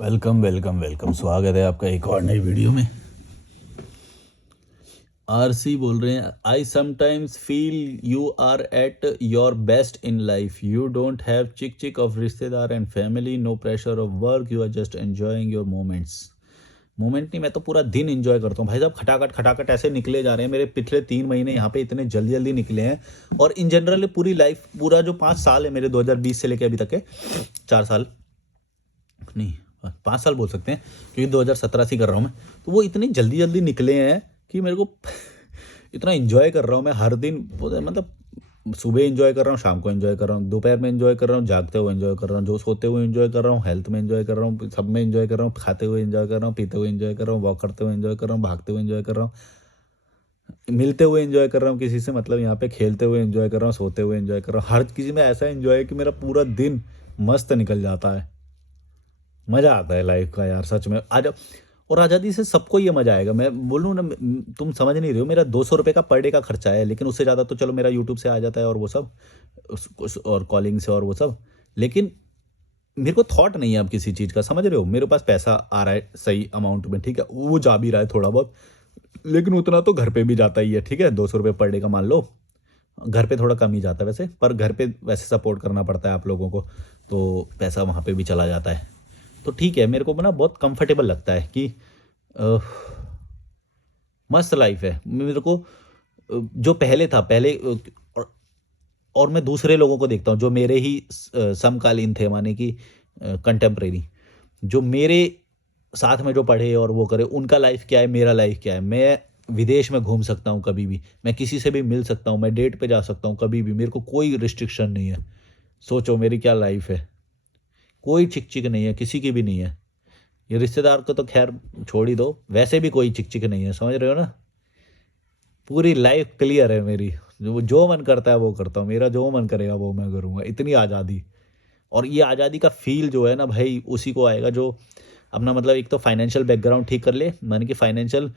Welcome welcome welcome, स्वागत है आपका एक और नई वीडियो में। आरसी बोल रहे हैं, I sometimes feel you are at your best in life. You don't have चिक चिक ऑफ रिश्तेदार and family, no pressure of work, you are just enjoying your moments. Moment नहीं, मैं तो पूरा दिन एंजॉय करता हूँ भाई साहब। खटाखट खटाखट ऐसे निकले जा रहे हैं मेरे पिछले 3 महीने यहाँ पे, इतने जल्दी जल्दी निकले हैं। और इन जनरल पूरी लाइफ, पूरा जो 5 साल है मेरे 2020 से लेके अभी तक है, 4 साल नहीं 5 साल बोल सकते हैं, क्योंकि 2017 से कर रहा हूँ मैं। तो वो इतनी जल्दी जल्दी निकले हैं कि मेरे को इतना एंजॉय कर रहा हूँ मैं हर दिन। मतलब सुबह एंजॉय कर रहा हूँ, शाम को एंजॉय कर रहा हूँ, दोपहर में एंजॉय कर रहा हूँ, जागते हुए एंजॉय कर रहा हूँ, जो सोते हुए एंजॉय कर रहा हूँ, हेल्थ में एंजॉय कर रहा हूँ, सब में एंजॉय कर रहा हूँ, खाते हुए एंजॉय कर रहा हूँ, पीते हुए एंजॉय कर रहा हूँ, वॉक करते हुए एंजॉय कर रहा हूँ, भागते हुए एंजॉय कर रहा हूँ, मिलते हुए एंजॉय कर रहा हूँ किसी से, मतलब यहाँ पे खेलते हुए एंजॉय कर रहा हूँ, सोते हुए एंजॉय कर रहा हूँ। हर किसी में ऐसा एंजॉय है कि मेरा पूरा दिन मस्त निकल जाता है। मज़ा आता है लाइफ का यार, सच में। आज और आज़ादी से सबको ये मज़ा आएगा। मैं बोलूँ ना, तुम समझ नहीं रहे हो, मेरा 200 रुपये का पर डे का खर्चा है, लेकिन उससे ज़्यादा तो चलो मेरा यूट्यूब से आ जाता है और वो सब और कॉलिंग से और वो सब। लेकिन मेरे को थॉट नहीं है अब किसी चीज़ का, समझ रहे हो। मेरे पास पैसा आ रहा है सही अमाउंट में, ठीक है, वो जा भी रहा है थोड़ा बहुत, लेकिन उतना तो घर पे भी जाता ही है, ठीक है। 200 रुपये पर डे का मान लो, घर पे थोड़ा कम ही जाता है वैसे, पर घर पे वैसे सपोर्ट करना पड़ता है आप लोगों को, तो पैसा वहाँ पे भी चला जाता है। तो ठीक है, मेरे को ना बहुत कंफर्टेबल लगता है कि अ, मस्त लाइफ है मेरे को। जो पहले था पहले, और और मैं दूसरे लोगों को देखता हूँ जो मेरे ही समकालीन थे, माने कि कंटेम्प्रेरी, जो मेरे साथ में जो पढ़े और वो करे, उनका लाइफ क्या है, मेरा लाइफ क्या है। मैं विदेश में घूम सकता हूँ कभी भी, मैं किसी से भी मिल सकता हूँ, मैं डेट पे जा सकता हूँ कभी भी, मेरे को कोई रिस्ट्रिक्शन नहीं है। सोचो मेरी क्या लाइफ है, कोई चिक चिक नहीं है, किसी की भी नहीं है। ये रिश्तेदार को तो खैर छोड़ ही दो, वैसे भी कोई चिक चिक नहीं है, समझ रहे हो ना। पूरी लाइफ क्लियर है मेरी, जो मन करता है वो करता हूँ, मेरा जो मन करेगा वो मैं करूँगा, इतनी आज़ादी। और ये आज़ादी का फ़ील जो है ना भाई, उसी को आएगा जो अपना, मतलब एक तो फाइनेंशियल बैकग्राउंड ठीक कर ले, माने कि फाइनेंशियल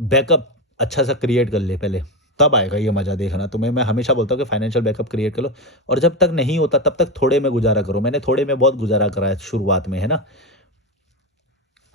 बैकअप अच्छा सा क्रिएट कर ले पहले, तब आएगा ये मज़ा देखना। तो मैं हमेशा बोलता हूँ कि फाइनेंशियल बैकअप क्रिएट कर लो, और जब तक नहीं होता तब तक थोड़े में गुज़ारा करो। मैंने थोड़े में बहुत गुज़ारा करा है शुरुआत में, है ना।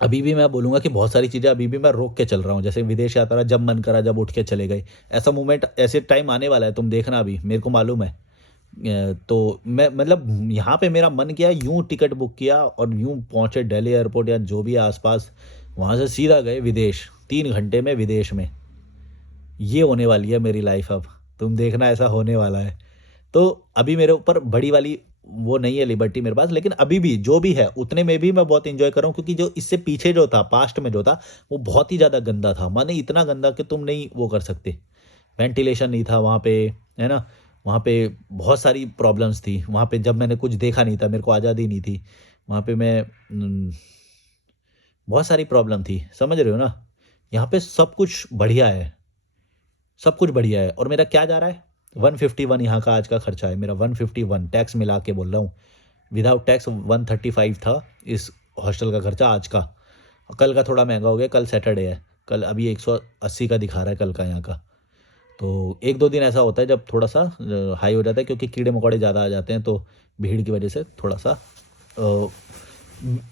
अभी भी मैं बोलूँगा कि बहुत सारी चीज़ें अभी भी मैं रोक के चल रहा हूँ। जैसे विदेश यात्रा, जब मन करा जब उठ के चले गए। ऐसा मोमेंट, ऐसे टाइम आने वाला है, तुम देखना, अभी मेरे को मालूम है। तो मैं मतलब यहाँ पे मेरा मन किया, यूँ टिकट बुक किया और यूँ पहुँचे दिल्ली एयरपोर्ट या जो भी है आस-पास, वहाँ से सीधा गए विदेश, 3 घंटे में विदेश में। ये होने वाली है मेरी लाइफ़ अब, तुम देखना ऐसा होने वाला है। तो अभी मेरे ऊपर बड़ी वाली वो नहीं है लिबर्टी मेरे पास, लेकिन अभी भी जो भी है उतने में भी मैं बहुत एंजॉय कर रहा हूँ, क्योंकि जो इससे पीछे जो था, पास्ट में जो था, वो बहुत ही ज़्यादा गंदा था, माने इतना गंदा कि तुम नहीं वो कर सकते। वेंटिलेशन नहीं था वहाँ पे, है ना। वहाँ पे बहुत सारी प्रॉब्लम्स थी, वहाँ पे जब मैंने कुछ देखा नहीं था, मेरे को आज़ादी नहीं थी वहाँ पे। मैं बहुत सारी प्रॉब्लम थी, समझ रहे हो ना। यहाँ पे सब कुछ बढ़िया है, सब कुछ बढ़िया है। और मेरा क्या जा रहा है, 151 यहाँ का आज का खर्चा है मेरा, 151 टैक्स मिला के बोल रहा हूँ। विदाउट टैक्स 135 था इस हॉस्टल का खर्चा आज का। कल का थोड़ा महंगा हो गया, कल सैटरडे है, कल अभी 180 का दिखा रहा है कल का यहाँ का। तो 1-2 दिन ऐसा होता है जब थोड़ा सा हाई हो जाता है, क्योंकि कीड़े मकोड़े ज़्यादा आ जाते हैं, तो भीड़ की वजह से थोड़ा सा अ,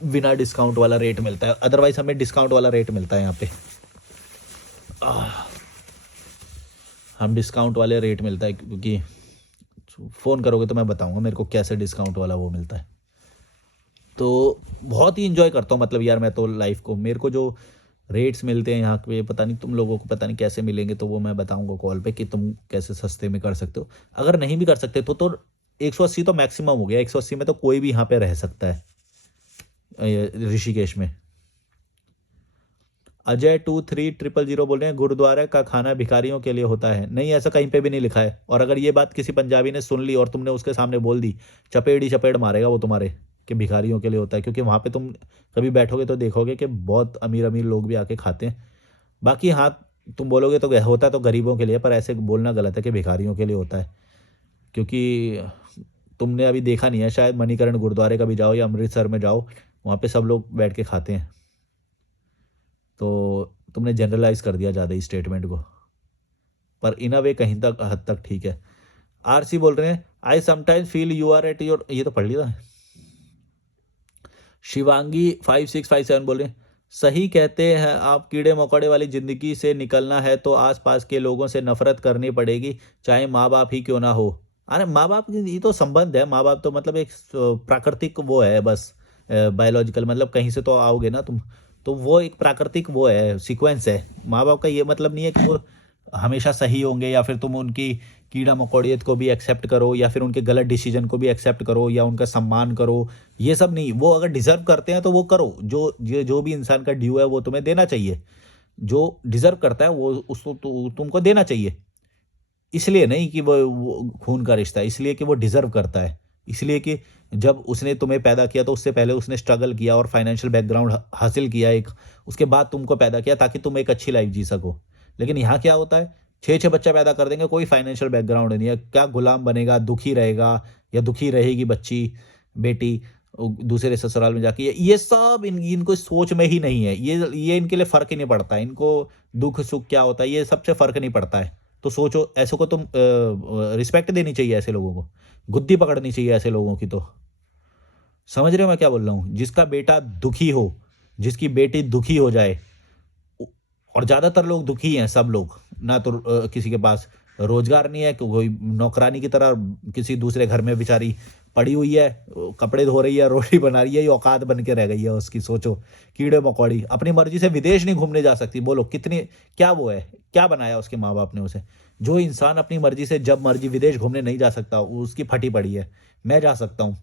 बिना डिस्काउंट वाला रेट मिलता है। अदरवाइज़ हमें डिस्काउंट वाला रेट मिलता है यहाँ पे। हम डिस्काउंट वाले रेट मिलता है, क्योंकि फ़ोन करोगे तो मैं बताऊँगा मेरे को कैसे डिस्काउंट वाला वो मिलता है। तो बहुत ही एंजॉय करता हूँ, मतलब यार मैं तो लाइफ को, मेरे को जो रेट्स मिलते हैं यहाँ पे, पता नहीं तुम लोगों को पता नहीं कैसे मिलेंगे, तो वो मैं बताऊँगा कॉल पे कि तुम कैसे सस्ते में कर सकते हो। अगर नहीं भी कर सकते तो 180 तो मैक्सिमम हो गया, 180 में तो कोई भी यहाँ पे रह सकता है, ऋषिकेश में। अजय 2300 बोल रहे हैं, गुरुद्वारे का खाना भिखारियों के लिए होता है। नहीं, ऐसा कहीं पे भी नहीं लिखा है। और अगर ये बात किसी पंजाबी ने सुन ली और तुमने उसके सामने बोल दी, चपेड़ ही चपेड़ मारेगा वो तुम्हारे, कि भिखारियों के लिए होता है। क्योंकि वहाँ पे तुम कभी बैठोगे तो देखोगे कि बहुत अमीर अमीर लोग भी आके खाते हैं। बाकी हाँ, तुम बोलोगे तो होता तो गरीबों के लिए, पर ऐसे बोलना गलत है कि भिखारियों के लिए होता है। क्योंकि तुमने अभी देखा नहीं है शायद, मणिकर्ण गुरुद्वारे का भी जाओ या अमृतसर में जाओ, वहाँ पे सब लोग बैठ के खाते हैं। तो तुमने जनरलाइज कर दिया ज़्यादा ही स्टेटमेंट को, पर इन अ वे कहीं तक हद तक ठीक है। आरसी बोल रहे हैं, I sometimes feel you are at your, ये तो पढ़ लिया था। शिवांगी 5657 बोल रहे हैं, सही कहते हैं आप, कीड़े मकोड़े वाली ज़िंदगी से निकलना है तो आस-पास के लोगों से नफ़रत करनी पड़ेगी, चाहे माँ-बाप ही क्यों ना हो। अरे माँ-बाप ये तो संबंध है, माँ-बाप तो मतलब एक प्राकृतिक वो है बस, बायोलॉजिकल मतलब कहीं से तो आओगे ना तुम, तो वो एक प्राकृतिक वो है, सीक्वेंस है। माँ-बाप का ये मतलब नहीं है कि वो हमेशा सही होंगे या फिर तुम उनकी कीड़ा-मकोड़ियत को भी एक्सेप्ट करो या फिर उनके गलत डिसीज़न को भी एक्सेप्ट करो या उनका सम्मान करो, ये सब नहीं। वो अगर डिज़र्व करते हैं तो वो करो, जो भी इंसान का ड्यू है वो तुम्हें देना चाहिए। जो डिज़र्व करता है वो उसको तुमको देना चाहिए। इसलिए नहीं कि वो खून का रिश्ता है, इसलिए कि वो डिज़र्व करता है। इसलिए कि जब उसने तुम्हें पैदा किया तो उससे पहले उसने स्ट्रगल किया और फाइनेंशियल बैकग्राउंड हासिल किया एक, उसके बाद तुमको पैदा किया ताकि तुम एक अच्छी लाइफ़ जी सको। लेकिन यहाँ क्या होता है, 6-6 बच्चा पैदा कर देंगे, कोई फाइनेंशियल बैकग्राउंड नहीं है, क्या गुलाम बनेगा, दुखी रहेगा या दुखी रहेगी बच्ची, बेटी दूसरे ससुराल में जाके, ये सब इनको सोच में ही नहीं है। ये इनके लिए फ़र्क ही नहीं पड़ता है, इनको दुःख-सुख क्या होता है, ये सबसे फ़र्क नहीं पड़ता है। तो सोचो ऐसों को तुम रिस्पेक्ट देनी चाहिए ऐसे लोगों को, गुद्दी पकड़नी चाहिए ऐसे लोगों की तो। समझ रहे हो मैं क्या बोल रहा हूँ? जिसका बेटा दुखी हो, जिसकी बेटी दुखी हो जाए, उ और ज़्यादातर लोग दुखी हैं सब लोग, ना तो किसी के पास रोज़गार नहीं है, कोई नौकरानी की तरह किसी दूसरे घर में बेचारी पड़ी हुई है, कपड़े धो रही है, रोटी बना रही है, ये औकात बन के रह गई है उसकी, सोचो। कीड़े-मकोड़ी, अपनी मर्ज़ी से विदेश नहीं घूमने जा सकती, बोलो कितनी, क्या वो है? क्या बनाया उसके माँ-बाप ने उसे? जो इंसान अपनी मर्ज़ी से जब मर्ज़ी विदेश घूमने नहीं जा सकता, वो उसकी फटी पड़ी है। मैं जा सकता हूँ।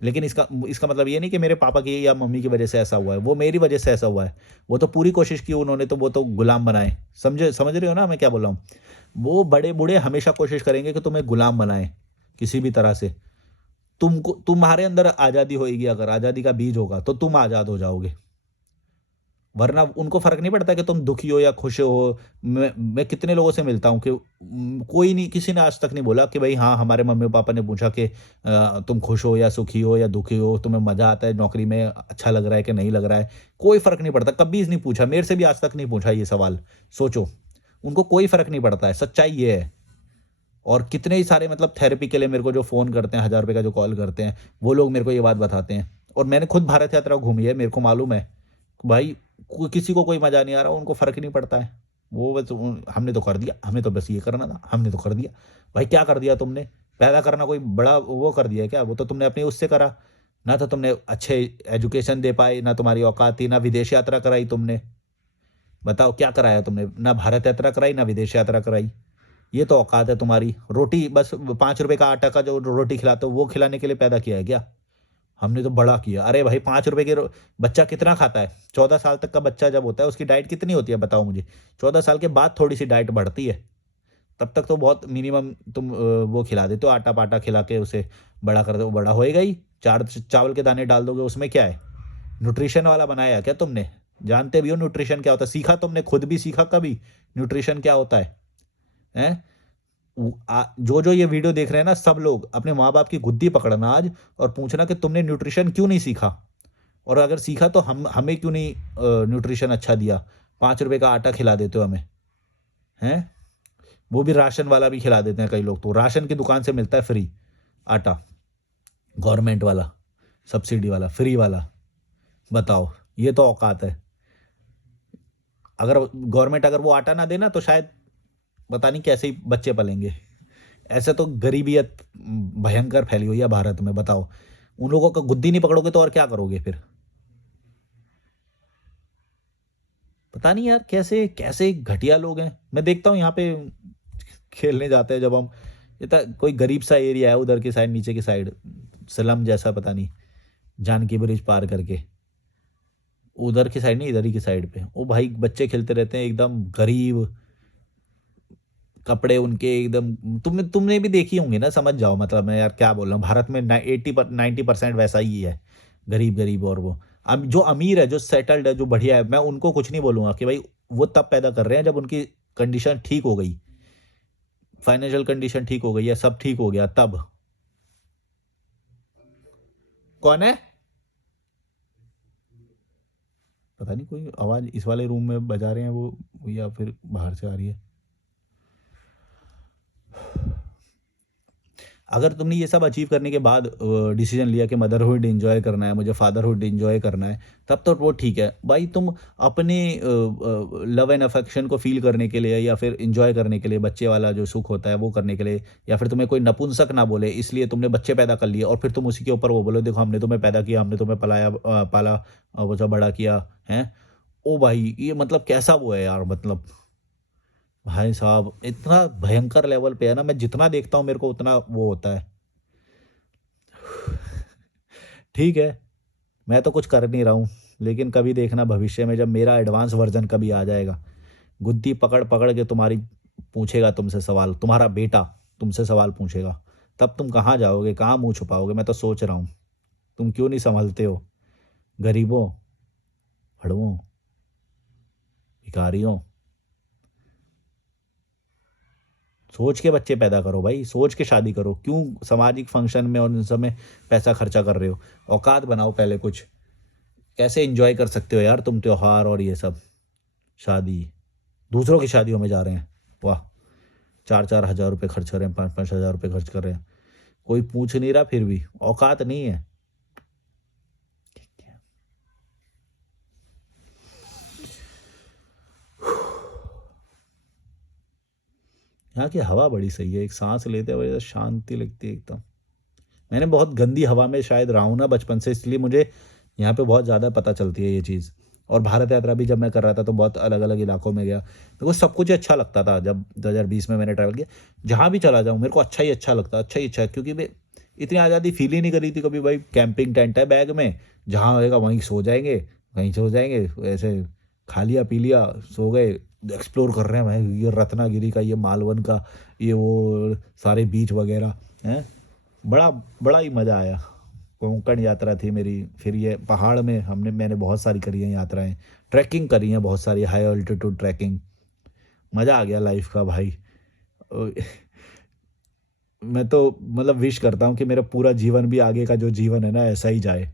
लेकिन इसका इसका मतलब ये नहीं कि मेरे पापा की या मम्मी की वजह से ऐसा हुआ है, वो मेरी वजह से ऐसा हुआ है। वो तो पूरी कोशिश की उन्होंने, तो वो तो गुलाम बनाए। समझ रहे हो ना मैं क्या बोल रहा हूँ? वो बड़े-बूढ़े हमेशा कोशिश करेंगे कि तुम्हें गुलाम बनाएँ, किसी भी तरह से। तुम्हारे अंदर आज़ादी होएगी, अगर आज़ादी का बीज होगा, तो तुम आज़ाद हो जाओगे। वरना उनको फ़र्क नहीं पड़ता कि तुम दुखी हो या खुश हो। मैं कितने लोगों से मिलता हूँ कि कोई नहीं, किसी ने आज तक नहीं बोला कि भई हाँ, हमारे मम्मी-पापा ने पूछा कि तुम खुश हो या सुखी हो या दुखी हो, तुम्हें मज़ा आता है नौकरी में, अच्छा लग रहा है कि नहीं लग रहा है? कोई फ़र्क नहीं पड़ता, कभी नहीं पूछा, मेरे से भी आज तक नहीं पूछा ये सवाल, सोचो। उनको कोई फ़र्क नहीं पड़ता है, सच्चाई ये है। और कितने ही सारे मतलब थेरेपी के लिए मेरे को जो फ़ोन करते हैं, ₹1000 का जो कॉल करते हैं, वो लोग मेरे को ये बात बताते हैं। और मैंने खुद भारत यात्रा घूमी है, मेरे को मालूम है। भाई किसी को कोई मज़ा नहीं आ रहा, उनको फ़र्क ही नहीं पड़ता है। वो बस हमने तो कर दिया, हमें तो बस ये करना था, हमने तो कर दिया। भाई क्या कर दिया तुमने? पैदा करना कोई बड़ा वो कर दिया है क्या? वो तो तुमने अपनी उससे करा। ना तो तुमने अच्छे एजुकेशन दे पाए, ना तुम्हारी औकात थी, ना विदेश यात्रा कराई तुमने। बताओ क्या कराया तुमने? ना भारत यात्रा कराई, ना विदेश यात्रा कराई। ये तो औकात है तुम्हारी। रोटी बस ₹5 का आटा का जो रोटी खिलाते हो, वो खिलाने के लिए पैदा किया है क्या? हमने तो बड़ा किया। अरे भाई ₹5 के रो बच्चा कितना खाता है? 14 साल तक का बच्चा जब होता है उसकी डाइट कितनी होती है बताओ मुझे? 14 साल के बाद थोड़ी-सी डाइट बढ़ती है। तब तक तो बहुत मिनिमम तुम वो खिला देते हो, आटा-पाटा खिला के उसे बड़ा कर दो, बड़ा होएगा ही। 4 चावल के दाने डाल दोगे उसमें क्या है? न्यूट्रिशन वाला बनाया है क्या तुमने? जानते भी हो न्यूट्रिशन क्या होता है? सीखा तुमने खुद भी सीखा कभी? न्यूट्रिशन क्या होता है? हैं? जो ये वीडियो देख रहे हैं ना सब लोग, अपने माँ-बाप की गुद्दी पकड़ना आज और पूछना कि तुमने न्यूट्रिशन क्यों नहीं सीखा? और अगर सीखा तो हम हमें क्यों नहीं न्यूट्रिशन अच्छा दिया? ₹5 का आटा खिला देते हो हमें, हैं? वो भी राशन वाला भी खिला देते हैं कई लोग तो, राशन की दुकान से मिलता है फ्री आटा, गवर्नमेंट वाला, सब्सिडी वाला, फ्री वाला। बताओ, ये तो औकात है। अगर गवर्नमेंट अगर वो आटा ना दे ना तो शायद पता नहीं कैसे ही बच्चे पलेंगे। ऐसे तो गरीबियत भयंकर फैली हुई है भारत में, बताओ। उन लोगों का गुद्दी नहीं पकड़ोगे तो और क्या करोगे फिर? पता नहीं यार कैसे कैसे घटिया लोग हैं। मैं देखता हूँ यहाँ पे खेलने जाते हैं जब हम, कोई गरीब सा एरिया है उधर की साइड, नीचे की साइड, स्लम जैसा पता नहीं, जानकी ब्रिज पार करके। उधर की साइड नहीं, इधर ही की साइड पे। ओ भाई बच्चे खेलते रहते हैं एकदम गरीब, कपड़े उनके एकदम, तुमने भी देखी होंगी ना, समझ जाओ मतलब मैं यार क्या बोल रहा हूँ। भारत में 90% वैसा ही है, गरीब-गरीब। और वो जो अमीर है, जो सेटल्ड है, जो बढ़िया है, मैं उनको कुछ नहीं बोलूँगा कि भाई वो तब पैदा कर रहे हैं जब उनकी कंडीशन ठीक हो गई, फाइनेंशियल कंडीशन ठीक हो गई है, सब ठीक हो गया तब। कौन है? पता नहीं, कोई आवाज़ इस वाले रूम में बजा रहे हैं वो, या फिर बाहर से आ रही है। अगर तुमने ये सब अचीव करने के बाद डिसीजन लिया कि मदरहुड एंजॉय करना है, मुझे फादरहुड एंजॉय करना है, तब तो वो ठीक है भाई। तुम अपने लव एंड अफेक्शन को फील करने के लिए या फिर एंजॉय करने के लिए, बच्चे वाला जो सुख होता है वो करने के लिए, या फिर तुम्हें कोई नपुंसक ना बोले इसलिए तुमने बच्चे पैदा कर लिए और फिर तुम उसी के ऊपर वो बोलो देखो हमने तुम्हें पैदा किया, हमने तुम्हें पलाया पाला वो सब बड़ा किया है। ओ भाई ये मतलब कैसा वो है यार, मतलब भाई साहब इतना भयंकर लेवल पे है ना, मैं जितना देखता हूँ मेरे को उतना वो होता है। ठीक है, मैं तो कुछ कर नहीं रहा हूँ, लेकिन कभी देखना भविष्य में जब मेरा एडवांस वर्ज़न कभी आ जाएगा, गुद्दी पकड़-पकड़ के तुम्हारी पूछेगा तुमसे सवाल, तुम्हारा बेटा तुमसे सवाल पूछेगा, तब तुम कहाँ जाओगे, कहाँ मुँह छुपाओगे? मैं तो सोच रहा हूँ, तुम क्यों नहीं सँभलते हो? गरीबों, भड़ुओं, भिखारियों, सोच के बच्चे पैदा करो भाई, सोच के शादी करो। क्यों सामाजिक फंक्शन में और इन सब में पैसा खर्चा कर रहे हो? औकात बनाओ पहले कुछ। कैसे एन्जॉय कर सकते हो यार तुम त्योहार और ये सब, शादी? दूसरों की शादियों में जा रहे हैं, वाह! 4-4 हज़ार रुपए खर्च कर रहे हैं, 5-5 हज़ार रुपए खर्च कर रहे हैं। कोई पूछ नहीं रहा फिर भी, औकात नहीं है। यहाँ की हवा बड़ी सही है, एक साँस लेते हुए बड़ी शांति लगती है एकदम। मैंने बहुत गंदी हवा में शायद रहा हूँ ना बचपन से, इसलिए मुझे यहाँ पे बहुत ज़्यादा पता चलती है ये चीज़। और भारत यात्रा भी जब मैं कर रहा था तो बहुत अलग-अलग इलाकों में गया। मेरे को सब कुछ ही अच्छा लगता था जब 2020 में मैंने ट्रैवल किया। जहाँ भी चला जाऊँ मेरे को अच्छा ही अच्छा लगता है, अच्छा ही अच्छा, क्योंकि मैं इतनी आज़ादी फ़ील ही नहीं करी थी कभी भाई। कैंपिंग टेंट है बैग में, जहाँ होएगा वहीं सो जाएँगे, वहीं सो जाएँगे। ऐसे खा लिया, पी लिया, सो गए, एक्सप्लोर कर रहे हैं भाई ये रत्नागिरी का, ये मालवन का, ये वो सारे बीच वगैरह, हैं? बड़ा बड़ा ही मज़ा आया। कोंकण यात्रा थी मेरी, फिर ये पहाड़ में मैंने बहुत सारी करी हैं यात्राएँ, ट्रैकिंग करी है बहुत सारी, हाई ऑल्टीट्यूड ट्रैकिंग। मज़ा आ गया लाइफ़ का भाई। अ, मैं तो मतलब विश करता हूँ कि मेरा पूरा जीवन भी आगे का जो जीवन है ना ऐसा ही जाए।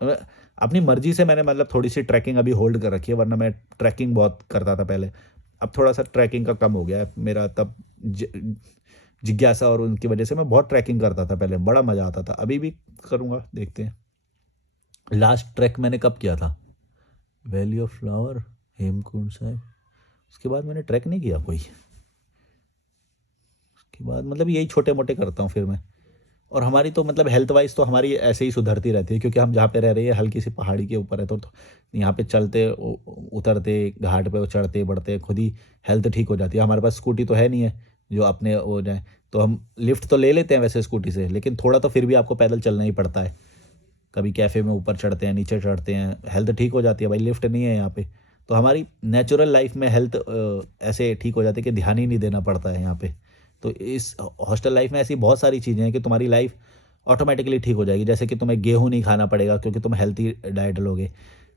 अ, अपनी मर्ज़ी से मैंने मतलब थोड़ी-सी ट्रैकिंग अभी होल्ड कर रखी है, वरना मैं ट्रैकिंग बहुत करता था पहले। अब थोड़ा-सा ट्रैकिंग का कम हो गया है मेरा, तब ज जिज्ञासा और उनकी वजह से मैं बहुत ट्रैकिंग करता था पहले, बड़ा मज़ा आता था। अभी भी करूँगा, देखते हैं। लास्ट ट्रैक मैंने कब किया था? Valley of flower, Hemkund Sahib. उसके बाद मैंने ट्रैक नहीं किया कोई। उसके बाद मतलब यही छोटे-मोटे करता हूँ फिर मैं। और हमारी तो मतलब हेल्थ वाइज़ तो हमारी ऐसे ही सुधरती रहती है, क्योंकि हम जहाँ पे रह रहे हैं हल्की सी पहाड़ी के ऊपर है, तो यहाँ पे चलते उतरते घाट पे चढ़ते बढ़ते खुद ही हेल्थ ठीक हो जाती है। हमारे पास स्कूटी तो है नहीं है जो अपने हो जाए, तो हम लिफ्ट तो ले लेते हैं वैसे स्कूटी से, लेकिन थोड़ा तो फिर भी आपको पैदल चलना ही पड़ता है। कभी कैफ़े में ऊपर चढ़ते हैं, नीचे चढ़ते हैं, हेल्थ ठीक हो जाती है भाई, लिफ्ट नहीं है यहाँ पे। तो हमारी नेचुरल लाइफ़ में हेल्थ ऐसे ठीक हो जाती है कि ध्यान ही नहीं देना पड़ता है यहाँ पे। तो इस हॉस्टल लाइफ़ में ऐसी बहुत सारी चीज़ें हैं कि तुम्हारी लाइफ़ ऑटोमैटिकली ठीक हो जाएगी। जैसे कि तुम्हें गेहूँ नहीं खाना पड़ेगा क्योंकि तुम हेल्थी डाइट लोगे,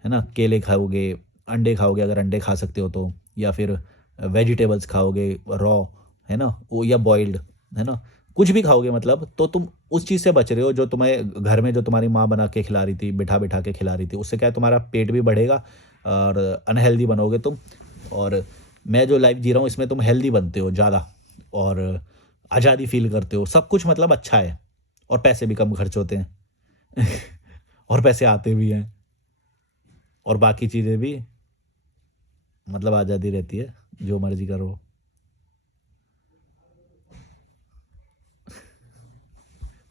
है ना? केले खाओगे, अंडे खाओगे अगर अंडे खा सकते हो तो, या फिर वेजिटेबल्स खाओगे रॉ, है ना? वो या बॉइल्ड, है ना? कुछ भी खाओगे मतलब, तो तुम उस चीज़ से बच रहे हो जो तुम्हें घर में जो तुम्हारी माँ बना के खिला रही थी, बिठा-बिठा के खिला रही थी। उससे क्या है, तुम्हारा पेट भी बढ़ेगा और अनहेल्दी बनोगे तुम। और मैं जो लाइफ़ जी रहा हूँ इसमें तुम हेल्दी बनते हो ज़्यादा, और आज़ादी फ़ील करते हो। सब कुछ मतलब अच्छा है, और पैसे भी कम खर्च होते हैं और पैसे आते भी हैं, और बाकी चीज़ें भी मतलब आज़ादी रहती है, जो मर्ज़ी करो।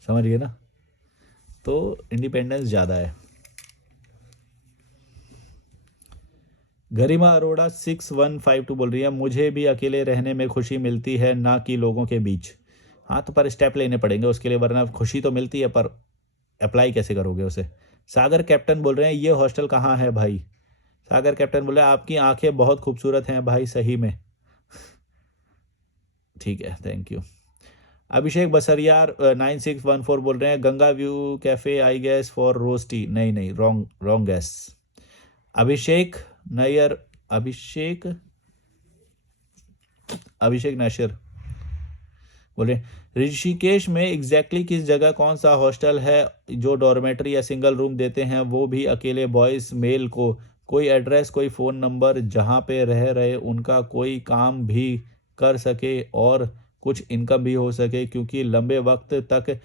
समझ गए ना? तो इंडिपेंडेंस ज़्यादा है। गरिमा अरोड़ा 6152 बोल रही है, मुझे भी अकेले रहने में खुशी मिलती है, ना कि लोगों के बीच। हाँ, तो पर स्टेप लेने पड़ेंगे उसके लिए, वरना खुशी तो मिलती है पर अप्लाई कैसे करोगे उसे? सागर कैप्टन बोल रहे हैं, ये हॉस्टल कहाँ है भाई? सागर कैप्टन बोले, आपकी आंखें बहुत खूबसूरत हैं भाई, सही में। ठीक है, थैंक यू। अभिषेक बसरियार 9614 बोल रहे हैं, Ganga view cafe I guess for rosti. नहीं नहीं, wrong wrong guess. Abhishek Nayyar, Abhishek Abhishek नैशर बोले, ऋषिकेश में एग्जैक्टली किस जगह कौन सा हॉस्टल है जो डॉर्मेट्री या सिंगल रूम देते हैं, वो भी अकेले बॉयज़ मेल को? कोई एड्रेस, कोई फ़ोन नंबर जहाँ पे रह रहे उनका कोई काम भी कर सके और कुछ इनकम भी हो सके, क्योंकि लंबे वक्त तक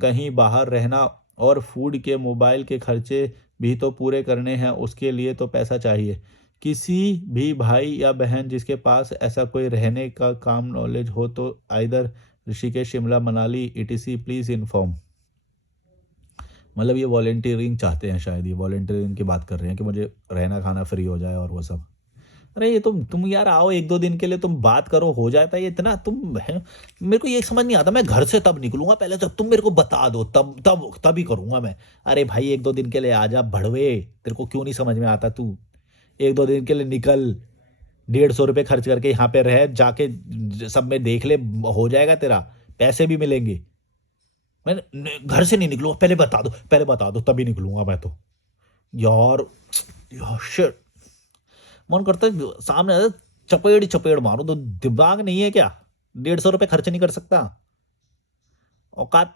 कहीं बाहर रहना और फूड के मोबाइल के खर्चे भी तो पूरे करने हैं, उसके लिए तो पैसा चाहिए। किसी भी भाई या बहन जिसके पास ऐसा कोई रहने का काम नॉलेज हो तो either Rishikesh, Shimla, Manali etc please inform. मतलब ये वॉलंटियरिंग चाहते हैं, शायद ये वॉलंटियरिंग की बात कर रहे हैं कि मुझे रहना खाना फ्री हो जाए और वो सब। अरे ये तुम यार आओ 1-2 दिन के लिए, तुम बात करो, हो जाता है ये इतना तुम है। मेरे को ये समझ नहीं आता, मैं घर से तब निकलूंगा पहले, जब तुम मेरे को बता दो, तब ही करूंगा मैं। अरे भाई 1-2 दिन के लिए आ जा भड़वे, तेरे को क्यों नहीं समझ में आता? तू 1-2 दिन के लिए निकल, 150 रुपये खर्च करके यहाँ पे रह, जाके सब में देख ले, हो जाएगा तेरा, पैसे भी मिलेंगे। मैं घर से नहीं निकलूंगा, पहले बता दो तभी निकलूंगा मैं तो। यार यार शिट, मन करता है सामने आ जाए, चपेड़ ही चपेड़ मारो। तो दिमाग नहीं है क्या? 150 रुपये खर्च नहीं कर सकता? औकात।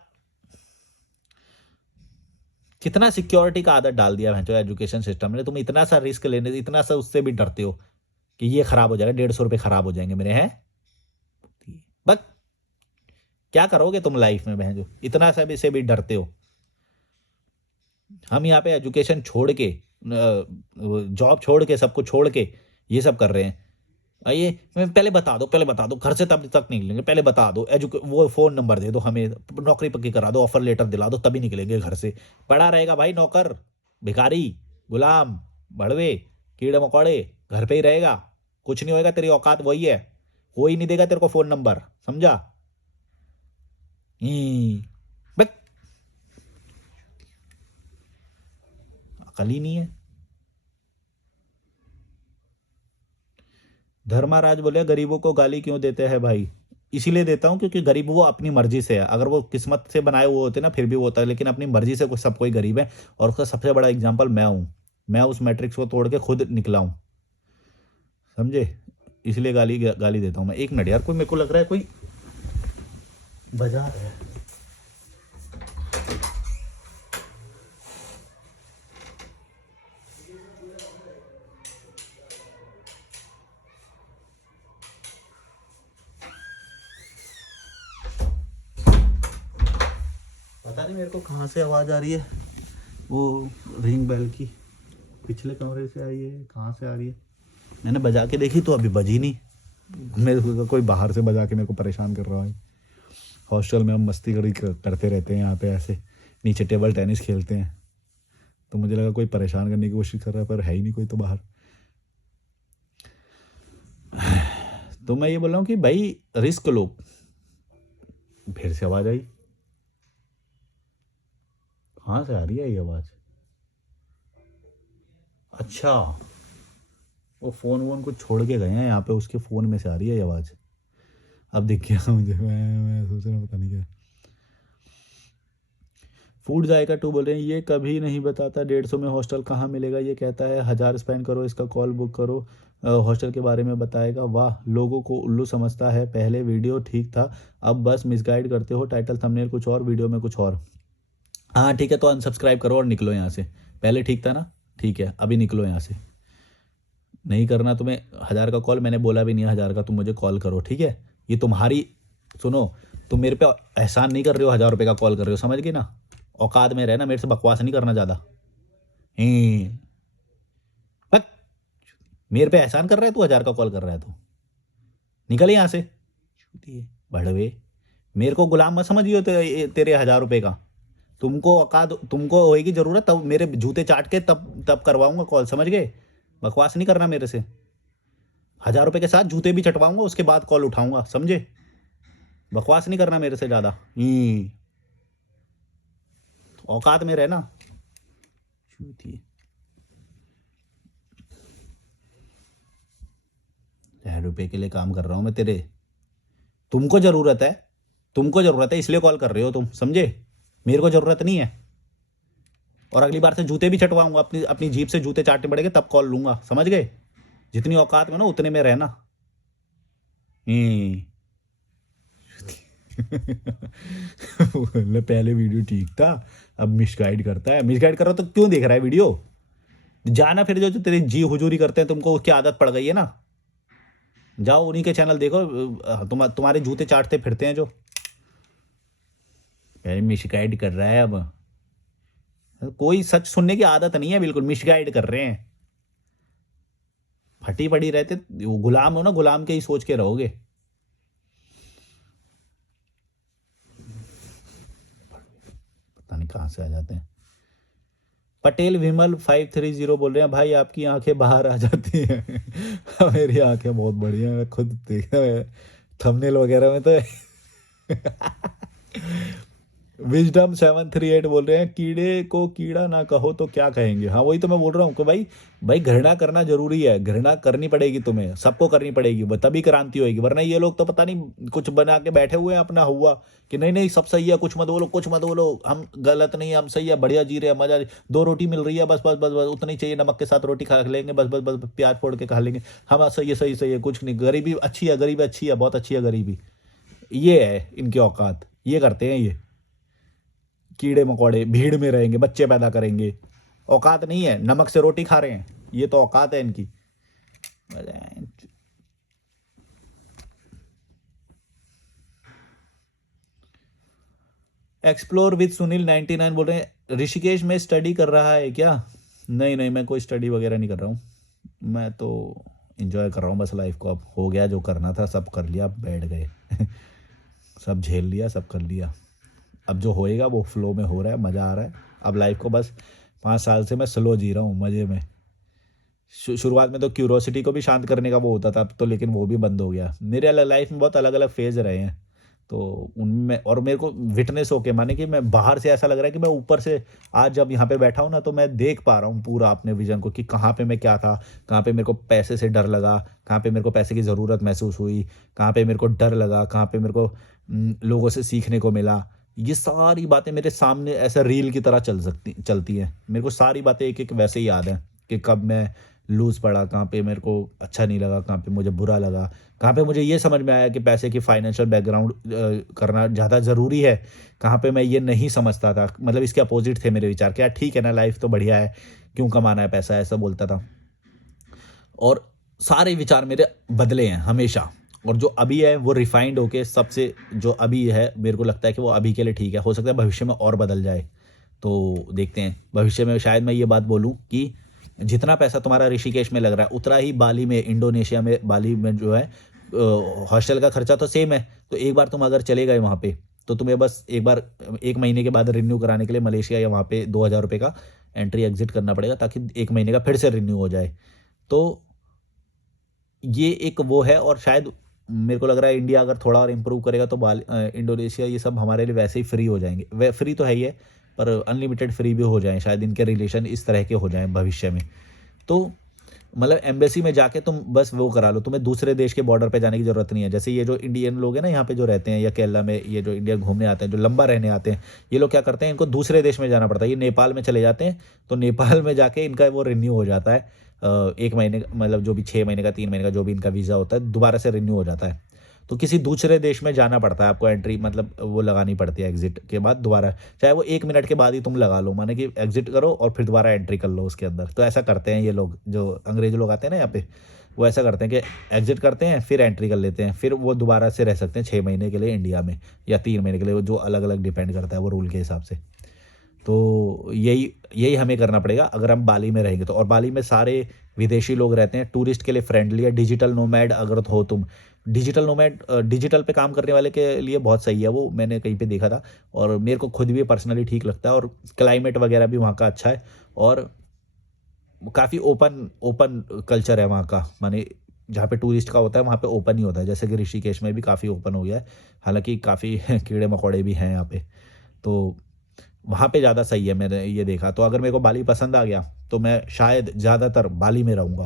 कितना सिक्योरिटी का आदत डाल दिया है एजुकेशन सिस्टम ने। तुम इतना सा रिस्क लेने, इतना सा उससे भी डरते हो कि ये खराब हो जाएगा, 150 रुपये खराब हो जाएंगे मेरे, हैं बस। क्या करोगे तुम लाइफ में बहन, जो इतना सा भी से भी डरते हो? हम यहाँ पे एजुकेशन छोड़ के, जॉब छोड़ के, सब कुछ छोड़ के ये सब कर रहे हैं। आइए, मैं पहले बता दो, घर से तब तक निकलेंगे, पहले बता दो, वो फ़ोन नंबर दे दो हमें, नौकरी पक्की करा दो, ऑफर लेटर दिला दो, तभी निकलेंगे घर से। पड़ा रहेगा भाई नौकर, भिखारी, गुलाम, बड़वे, कीड़े मकोड़े, घर पे ही रहेगा, कुछ नहीं होएगा। तेरी औकात वही है, कोई नहीं देगा तेरे को फ़ोन नंबर, समझा? बस, अकल ही नहीं है। धर्माराज बोले गरीबों को गाली क्यों देते हैं भाई? इसीलिए देता हूँ क्योंकि गरीब वो अपनी मर्जी से है। अगर वो किस्मत से बनाए हुए होते ना फिर भी वो होता है, लेकिन अपनी मर्जी से सब कोई गरीब है। और उसका सबसे बड़ा एग्जाम्पल मैं हूँ। मैं उस मैट्रिक्स को तोड़ के खुद निकला हूँ, समझे? इसलिए गाली गाली देता हूँ मैं। 1 मिनट यार, कोई मेरे को लग रहा है कोई बजा रहा है। पता नहीं मेरे को कहाँ से आवाज़ आ रही है, वो रिंग बेल की। पिछले कमरे से आई है, कहाँ से आ रही है? मैंने बजा के देखी तो अभी बजी नहीं। मेरे को कोई बाहर से बजा के मेरे को परेशान कर रहा है। हॉस्टल में हम मस्ती करते रहते हैं यहाँ पे, ऐसे नीचे टेबल टेनिस खेलते हैं, तो मुझे लगा कोई परेशान करने की कोशिश कर रहा है, पर है ही नहीं कोई तो बाहर। तो मैं ये बोल रहा हूँ कि भाई रिस्क लो। फिर से आवाज़ आई, कहाँ से आ रही है ये आवाज़? अच्छा, वो फ़ोन वोन कुछ छोड़ के गए हैं यहाँ पे, उसके फ़ोन में से आ रही है ये आवाज़। अब दिख गया मुझे, मैं सोच रहा हूँ पता नहीं क्या। फूड जायका 2 बोल रहे हैं ये कभी नहीं बताता 150 में हॉस्टल कहाँ मिलेगा, ये कहता है 1000 स्पेंड करो, इसका कॉल बुक करो, हॉस्टल के बारे में बताएगा। वाह, लोगों को उल्लू समझता है। पहले वीडियो ठीक था, अब बस मिसगाइड करते हो, टाइटल थंबनेल कुछ और, वीडियो में कुछ और। हाँ ठीक है, तो अनसब्सक्राइब करो और निकलो यहाँ से। पहले ठीक था ना, ठीक है, अभी निकलो यहाँ से। नहीं करना तुम्हें 1000 का कॉल, मैंने बोला भी नहीं 1000 का, तुम मुझे कॉल करो, ठीक है? ये तुम्हारी, सुनो, तुम मेरे पे एहसान नहीं कर रहे हो, 1000 रुपये का कॉल कर रहे हो, समझ गए ना? औकात में रहना, मेरे से बकवास नहीं करना ज़्यादा। बक, मेरे पे एहसान कर रहा है तू, 1000 का कॉल कर रहा है तो निकल यहाँ से। बढ़वे, मेरे को गुलाम मत समझियो तेरे 1000 रुपये का। तुमको औकात, तुमको होएगी ज़रूरत तब मेरे जूते चाट के तब करवाऊंगा कॉल, समझ गए? बकवास नहीं करना मेरे से। 1000 रुपये के साथ जूते भी चटवाऊंगा, उसके बाद कॉल उठाऊंगा, समझे? बकवास नहीं करना मेरे से ज़्यादा। औकात में रहना। 1000 रुपये के लिए काम कर रहा हूँ मैं तेरे। तुमको ज़रूरत है इसलिए कॉल कर रहे हो तुम, समझे? मेरे को ज़रूरत नहीं है। और अगली बार से जूते भी छटवाऊंगा, अपनी अपनी जीप से जूते चाटने पड़ेंगे तब कॉल लूंगा, समझ गए? जितनी औकात में ना उतने में रहना। पहले वीडियो ठीक था, अब मिसगाइड करता है। मिसगाइड कर रहा तो क्यों देख रहा है वीडियो? जाना फिर, जो तेरी जी हुजूरी करते हैं तुमको उसकी आदत पड़ गई है ना। जाओ उन्हीं के चैनल देखो, तुम्हारे जूते चाटते फिरते हैं जो। यानी मिसगाइड कर रहा है अब। कोई सच सुनने की आदत नहीं है, बिल्कुल मिसगाइड कर रहे हैं। फटी पड़ी रहते, वो गुलाम हो ना, गुलाम के ही सोच के रहोगे। पता नहीं कहाँ से आ जाते हैं। पटेल विमल 530 बोल रहे हैं, भाई आपकी आंखें बाहर आ जाती हैं। मेरी आंखें बहुत बढ़िया हैं, मैं खुद देखा है थंबनेल वगैरह में तो। विजडम 738 बोल रहे हैं, कीड़े को कीड़ा ना कहो तो क्या कहेंगे। हाँ वही तो मैं बोल रहा हूँ कि भाई भाई घृणा करना जरूरी है, घृणा करनी पड़ेगी तुम्हें, सबको करनी पड़ेगी, तभी क्रांति होगी। वरना ये लोग तो पता नहीं कुछ बना के बैठे हुए हैं अपना हुआ कि नहीं नहीं सब सही है, कुछ मत बोलो, कुछ मत बोलो, हम गलत नहीं है, हम सही है, बढ़िया जी रहे हैं, मजा। 2 रोटी मिल रही है, बस बस बस बस उतनी चाहिए, नमक के साथ रोटी खा लेंगे, बस बस बस प्याज फोड़ के खा लेंगे हम, सही है सही सही है, कुछ नहीं, गरीबी अच्छी है, गरीबी अच्छी है, बहुत अच्छी है गरीबी। ये है इनकी औकात, ये करते हैं ये। कीड़े मकोड़े भीड़ में रहेंगे, बच्चे पैदा करेंगे, औकात नहीं है, नमक से रोटी खा रहे हैं, ये तो औकात है इनकी। एक्सप्लोर विद सुनील 99 बोल रहे हैं, ऋषिकेश में स्टडी कर रहा है क्या? नहीं नहीं, मैं कोई स्टडी वगैरह नहीं कर रहा हूँ, मैं तो इंजॉय कर रहा हूँ बस लाइफ को। अब हो गया जो करना था, सब कर लिया, अब बैठ गए। सब झेल लिया, सब कर लिया, अब जो होएगा वो फ्लो में हो रहा है, मज़ा आ रहा है। अब लाइफ को बस 5 साल से मैं स्लो जी रहा हूँ, मज़े में। शुरुआत में तो क्यूरोसिटी को भी शांत करने का वो होता था, अब तो लेकिन वो भी बंद हो गया। मेरे लाइफ में बहुत अलग अलग फेज रहे हैं, तो उनमें और मेरे को विटनेस होके, माने कि मैं बाहर से ऐसा लग रहा है कि मैं ऊपर से आज जब यहाँ पे बैठा हूँ ना, तो मैं देख पा रहा हूँ पूरा अपने विजन को कि कहाँ पे मैं क्या था, कहाँ पे मेरे को पैसे से डर लगा, कहाँ पे मेरे को पैसे की ज़रूरत महसूस हुई, कहाँ पे मेरे को डर लगा, कहाँ पे मेरे को लोगों से सीखने को मिला। ये सारी बातें मेरे सामने ऐसा रील की तरह चलती हैं, मेरे को सारी बातें एक एक वैसे ही याद हैं कि कब मैं लूज़ पड़ा, कहाँ पे मेरे को अच्छा नहीं लगा, कहाँ पे मुझे बुरा लगा, कहाँ पे मुझे ये समझ में आया कि पैसे की फाइनेंशियल बैकग्राउंड करना ज़्यादा ज़रूरी है, कहाँ पे मैं ये नहीं समझता था, मतलब इसके अपोजिट थे मेरे विचार, क्या ठीक है ना, लाइफ तो बढ़िया है, क्यों कमाना है पैसा, ऐसा बोलता था। और सारे विचार मेरे बदले हैं हमेशा, और जो अभी है वो रिफाइंड होके सबसे, जो अभी है मेरे को लगता है कि वो अभी के लिए ठीक है, हो सकता है भविष्य में और बदल जाए। तो देखते हैं, भविष्य में शायद मैं ये बात बोलूँ कि जितना पैसा तुम्हारा ऋषिकेश में लग रहा है, उतना ही बाली में, इंडोनेशिया में बाली में जो है हॉस्टल का खर्चा तो सेम है। तो एक बार तुम अगर चले गए वहाँ पे, तो तुम्हें बस एक बार 1 महीने के बाद रिन्यू कराने के लिए मलेशिया या वहाँ पे 2,000 रुपये का एंट्री एग्जिट करना पड़ेगा, ताकि 1 महीने का फिर से रिन्यू हो जाए। तो ये एक वो है, और शायद मेरे को लग रहा है इंडिया अगर थोड़ा और इम्प्रूव करेगा तो इंडोनेशिया ये सब हमारे लिए वैसे ही फ्री हो जाएंगे। वे फ्री तो है ही है, पर अनलिमिटेड फ्री भी हो जाएं, शायद इनके रिलेशन इस तरह के हो जाएं भविष्य में। तो मतलब एम्बेसी में जाके तुम बस वो करा लो, तुम्हें दूसरे देश के बॉर्डर पे जाने की ज़रूरत नहीं है। जैसे ये जो इंडियन लोग हैं ना यहाँ पे जो रहते हैं, या केरला में ये जो इंडिया घूमने आते हैं, जो लंबा रहने आते हैं, ये लोग क्या करते हैं, इनको दूसरे देश में जाना पड़ता है। ये नेपाल में चले जाते हैं, तो नेपाल में जाके इनका वो रिन्यू हो जाता है। 1 महीने मतलब जो भी 6 महीने का, 3 महीने का जो भी इनका वीज़ा होता है, दोबारा से रिन्यू हो जाता है। तो किसी दूसरे देश में जाना पड़ता है आपको, एंट्री मतलब वो लगानी पड़ती है एग्जिट के बाद दोबारा, चाहे वो 1 मिनट के बाद ही तुम लगा लो, माने कि एग्जिट करो और फिर दोबारा एंट्री कर लो उसके अंदर। तो ऐसा करते हैं ये लोग, जो अंग्रेज लोग आते हैं ना यहाँ पे, वो ऐसा करते हैं कि एग्जिट करते हैं, फिर एंट्री कर लेते हैं, फिर वो दोबारा से रह सकते हैं 6 महीने के लिए इंडिया में, या 3 महीने के लिए, जो अलग अलग डिपेंड करता है वो रूल के हिसाब से। तो यही यही हमें करना पड़ेगा अगर हम बाली में रहेंगे तो। और बाली में सारे विदेशी लोग रहते हैं, टूरिस्ट के लिए फ्रेंडली है। डिजिटल नोमैड अगर हो तुम, डिजिटल नोमैड, डिजिटल पे काम करने वाले के लिए बहुत सही है वो, मैंने कहीं पे देखा था, और मेरे को खुद भी पर्सनली ठीक लगता है। और क्लाइमेट वगैरह भी वहाँ का अच्छा है, और काफ़ी ओपन ओपन कल्चर है वहाँ का, माने जहाँ पे टूरिस्ट का होता है वहाँ पे ओपन ही होता है, जैसे कि ऋषिकेश में भी काफ़ी ओपन हो गया है। हालांकि काफ़ी कीड़े मकोड़े भी हैं यहाँ पे, तो वहाँ पे ज़्यादा सही है, मैंने ये देखा। तो अगर मेरे को बाली पसंद आ गया तो मैं शायद ज़्यादातर बाली में रहूँगा।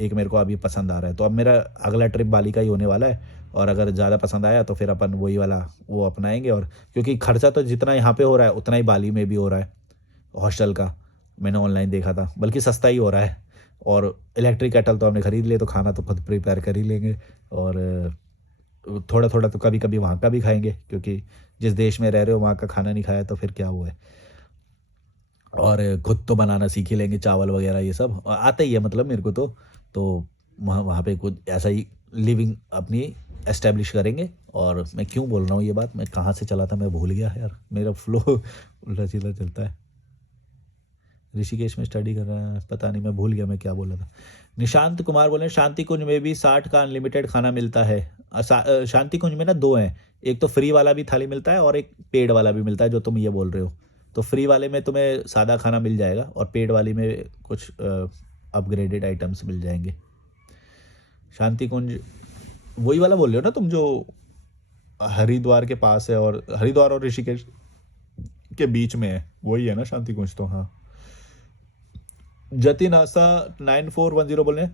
एक मेरे को अभी पसंद आ रहा है, तो अब मेरा अगला ट्रिप बाली का ही होने वाला है। और अगर ज़्यादा पसंद आया तो फिर अपन वही वाला वो अपनाएंगे। और क्योंकि खर्चा तो जितना यहाँ पे हो रहा है उतना ही बाली में भी हो रहा है हॉस्टल का, मैंने ऑनलाइन देखा था, बल्कि सस्ता ही हो रहा है। और इलेक्ट्रिक केटल तो हमने ख़रीद लिए, तो खाना तो खुद प्रिपेयर कर ही लेंगे। और थोड़ा थोड़ा तो कभी कभी वहाँ का भी खाएंगे, क्योंकि जिस देश में रह रहे हो वहाँ का खाना नहीं खाया तो फिर क्या हुआ है। और खुद तो बनाना सीख ही लेंगे, चावल वगैरह ये सब आता ही है मतलब मेरे को तो। वहाँ पे कुछ ऐसा ही लिविंग अपनी एस्टेब्लिश करेंगे। और मैं क्यों बोल रहा हूँ ये बात, मैं कहाँ से चला था मैं भूल गया यार, मेरा फ्लो उल्टा सीधा चलता है। ऋषिकेश में स्टडी कर रहा है, पता नहीं मैं भूल गया मैं क्या बोला था। निशांत कुमार बोले शांति कुंज में भी 60 का अनलिमिटेड खाना मिलता है। शांति कुंज में ना दो हैं, एक तो फ्री वाला भी थाली मिलता है और एक पेड वाला भी मिलता है, जो तुम ये बोल रहे हो। तो फ्री वाले में तुम्हें सादा खाना मिल जाएगा और पेड वाली में कुछ अपग्रेडेड आइटम्स मिल जाएंगे। शांति कुंज वही वाला बोल रहे हो ना तुम, जो हरिद्वार के पास है और हरिद्वार और ऋषिकेश के बीच में है, वही है ना शांति कुंज तो। हाँ। जतिन आशा 9410 बोले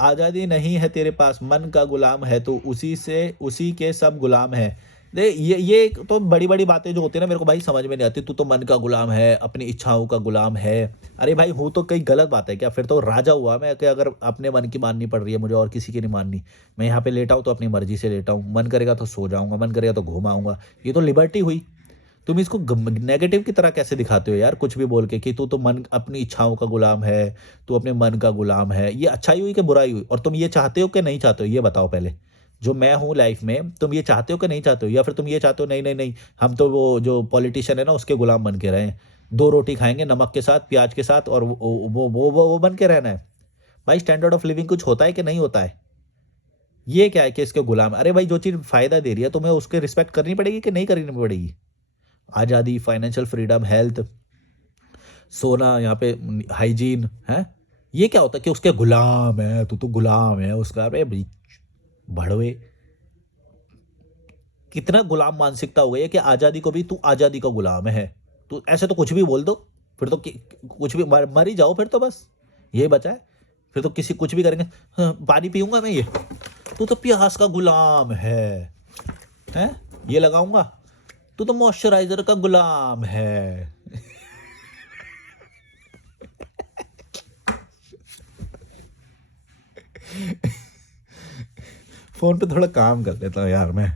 आज़ादी नहीं है तेरे पास, मन का गुलाम है तो उसी से उसी के सब गुलाम है। दे ये तो बड़ी बड़ी बातें जो होती है ना, मेरे को भाई समझ में नहीं आती। तू तो मन का गुलाम है, अपनी इच्छाओं का गुलाम है। अरे भाई हूँ तो कई गलत बात है क्या? फिर तो राजा हुआ मैं कि अगर अपने मन की माननी पड़ रही है मुझे और किसी की नहीं माननी। मैं यहाँ पे लेटा हूँ तो अपनी मर्जी से लेटा हूँ, मन करेगा तो सो जाऊंगा, मन करेगा तो घूमाऊंगा। ये तो लिबर्टी हुई। तुम इसको नेगेटिव की तरह कैसे दिखाते हो यार, कुछ भी बोल के कि तू तो मन अपनी इच्छाओं का गुलाम है, तू अपने मन का गुलाम है। ये अच्छाई हुई कि बुराई हुई? और तुम ये चाहते हो कि नहीं चाहते हो, ये बताओ पहले। जो मैं हूँ लाइफ में, तुम ये चाहते हो कि नहीं चाहते हो, या फिर तुम ये चाहते हो नहीं नहीं नहीं हम तो वो जो पॉलिटिशियन है ना उसके गुलाम बन के रहे, दो रोटी खाएंगे नमक के साथ प्याज के साथ और वो बन के रहना है। भाई स्टैंडर्ड ऑफ लिविंग कुछ होता है कि नहीं होता है? ये क्या है कि इसके गुलाम? अरे भाई जो चीज़ फायदा दे रही है तुम्हें उसके रिस्पेक्ट करनी पड़ेगी कि नहीं करनी पड़ेगी? आज़ादी, फाइनेंशियल फ्रीडम, हेल्थ, सोना, यहाँ पे हाइजीन है। ये क्या होता है कि उसके गुलाम है, तू तो गुलाम है उसका? अरे भाई भड़वे, कितना गुलाम मानसिकता हो गई है कि आज़ादी को भी तू आज़ादी का गुलाम है। तू ऐसे तो कुछ भी बोल दो, फिर तो कुछ भी मर ही जाओ फिर तो, बस यही बचा है। फिर तो किसी कुछ भी करेंगे। हाँ, पानी पीऊंगा मैं, ये तू तो प्यास का गुलाम है ये लगाऊंगा, तू तो मॉइस्चराइजर का गुलाम है। फोन पे थोड़ा काम कर लेता हूँ यार मैं।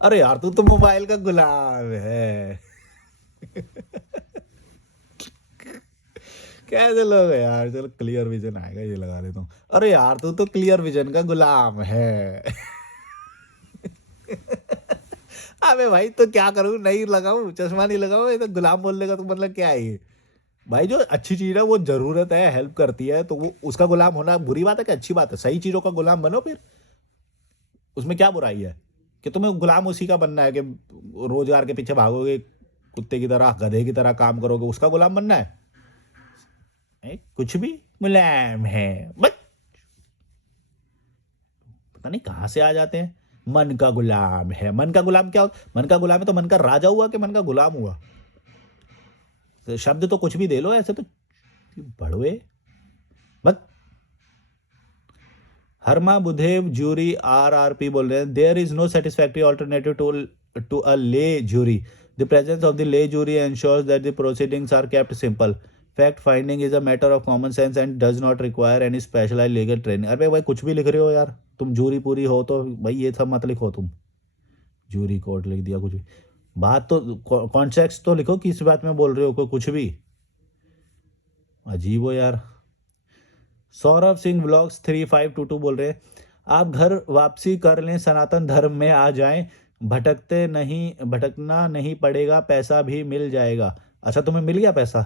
अरे यार तू तो मोबाइल का गुलाम है। कैसे लोग हैं यार? चलो क्लियर विजन आएगा, ये लगा लेता हूँ। अरे यार तू तो क्लियर विजन का गुलाम है। अबे भाई तो क्या करूँ, नहीं लगाऊं, चश्मा नहीं लगाऊं, ये तो गुलाम बोलने का तो मतलब क्या है ये? भाई जो अच्छी चीज है वो जरूरत है, हेल्प करती है, तो वो उसका गुलाम होना बुरी बात है कि अच्छी बात है? सही चीजों का गुलाम बनो फिर, उसमें क्या बुराई है? कि तुम्हें गुलाम उसी का बनना है कि रोजगार के पीछे भागोगे, कुत्ते की तरह गधे की तरह काम करोगे, उसका गुलाम बनना है? कुछ भी गुलाम है बस। पता नहीं कहाँ से आ जाते हैं। मन का गुलाम है, मन का गुलाम क्या मन का गुलाम है तो मन का राजा हुआ कि मन का गुलाम हुआ? तो शब्द तो कुछ भी दे लो ऐसे तो बड़वे। बस। हरमा बुधेव जूरी RRP बोल रहे हैं there is no satisfactory alternative to a lay jury. The presence of the lay jury ensures that the proceedings are kept simple. Fact finding is a matter of common sense and does not require any specialise legal training. अरे भाई कुछ भी लिख रहे हो यार तुम, jury पूरी हो तो भाई ये सब मत लिखो तुम। जूरी कोर्ट लिख दिया कुछ भी, बात तो कॉन्टेक्स्ट तो लिखो, किस बात में बोल रहे हो, कुछ भी अजीब हो यार। सौरभ सिंह ब्लॉग्स 3522 बोल रहे हैं आप घर वापसी कर लें, सनातन धर्म में आ जाएं, भटकना नहीं पड़ेगा, पैसा भी मिल जाएगा। अच्छा तुम्हें मिल गया पैसा,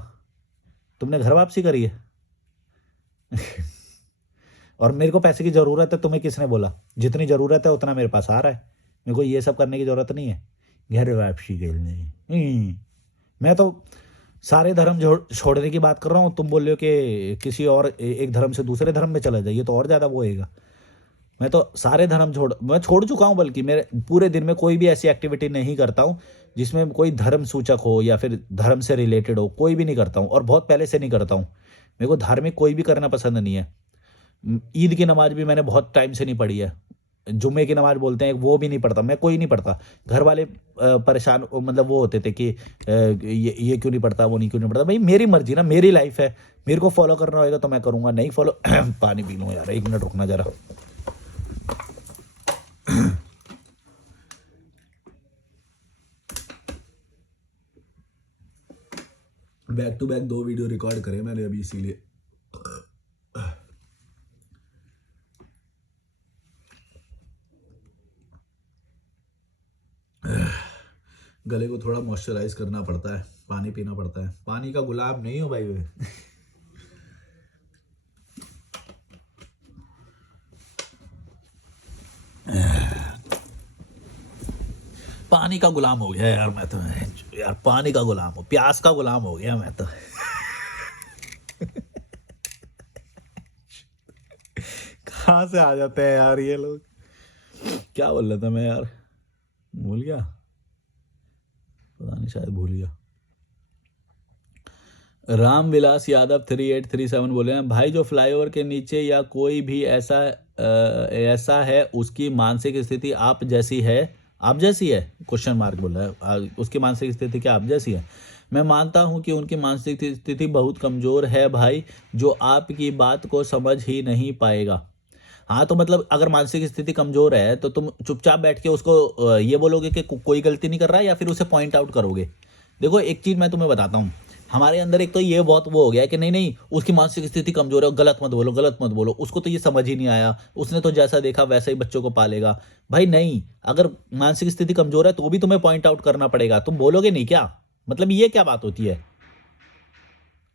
तुमने घर वापसी करी है। और मेरे को पैसे की ज़रूरत है, तुम्हें किसने बोला? जितनी ज़रूरत है उतना मेरे पास आ रहा है, मेरे को ये सब करने की ज़रूरत नहीं है। घर वापसी करनी मैं तो सारे धर्म छोड़ने की बात कर रहा हूँ, तुम बोल रहे हो कि किसी और एक धर्म से दूसरे धर्म में चला जाइए तो और ज़्यादा वो होएगा। मैं तो सारे धर्म मैं छोड़ चुका हूँ, बल्कि मेरे पूरे दिन में कोई भी ऐसी एक्टिविटी नहीं करता हूँ जिसमें कोई धर्म सूचक हो या फिर धर्म से रिलेटेड हो, कोई भी नहीं करता हूँ और बहुत पहले से नहीं करता हूँ। मेरे को धार्मिक कोई भी करना पसंद नहीं है। ईद की नमाज भी मैंने बहुत टाइम से नहीं पढ़ी है। जुम्मे की नमाज बोलते हैं वो भी नहीं पढ़ता मैं, कोई नहीं पढ़ता। घर वाले परेशान मतलब वो होते थे कि ये क्यों नहीं पढ़ता, वो नहीं क्यों नहीं पढ़ता। भाई मेरी मर्जी ना, मेरी लाइफ है, मेरे को फॉलो करना होगा तो मैं करूँगा, नहीं फॉलो पानी पी लूँ यार, 1 मिनट रुकना जरा। Back to back 2 video record करे मैंने अभी, इसीलिए। गले को थोड़ा मॉइस्चराइज करना पड़ता है, पानी पीना पड़ता है। पानी का गुलाब नहीं हो भाई वे। पानी का गुलाम हो गया यार मैं तो, यार पानी का गुलाम हो, प्यास का गुलाम हो गया मैं तो। कहाँ से आ जाते हैं यार ये लोग। क्या बोल रहा था मैं यार, भूल गया, पता नहीं, शायद भूल गया। राम विलास यादव 3837 बोले हैं, भाई जो फ्लाईओवर के नीचे या कोई भी ऐसा है उसकी मानसिक स्थिति आप जैसी है, आप जैसी है, क्वेश्चन मार्क बोल रहा है, उसकी मानसिक स्थिति क्या आप जैसी है? मैं मानता हूं कि उनकी मानसिक स्थिति बहुत कमज़ोर है भाई, जो आपकी बात को समझ ही नहीं पाएगा। हाँ तो मतलब अगर मानसिक स्थिति कमज़ोर है तो तुम चुपचाप बैठ के उसको ये बोलोगे कि कोई गलती नहीं कर रहा है, या फिर उसे पॉइंट आउट करोगे? देखो एक चीज़ मैं तुम्हें बताता हूँ, हमारे अंदर एक तो ये बहुत वो हो गया है कि नहीं नहीं उसकी मानसिक स्थिति कमजोर है, गलत मत बोलो, गलत मत बोलो, उसको तो ये समझ ही नहीं आया, उसने तो जैसा देखा वैसा ही बच्चों को पालेगा। भाई नहीं, अगर मानसिक स्थिति कमजोर है तो भी तुम्हें पॉइंट आउट करना पड़ेगा, तुम बोलोगे नहीं क्या? मतलब ये क्या बात होती है?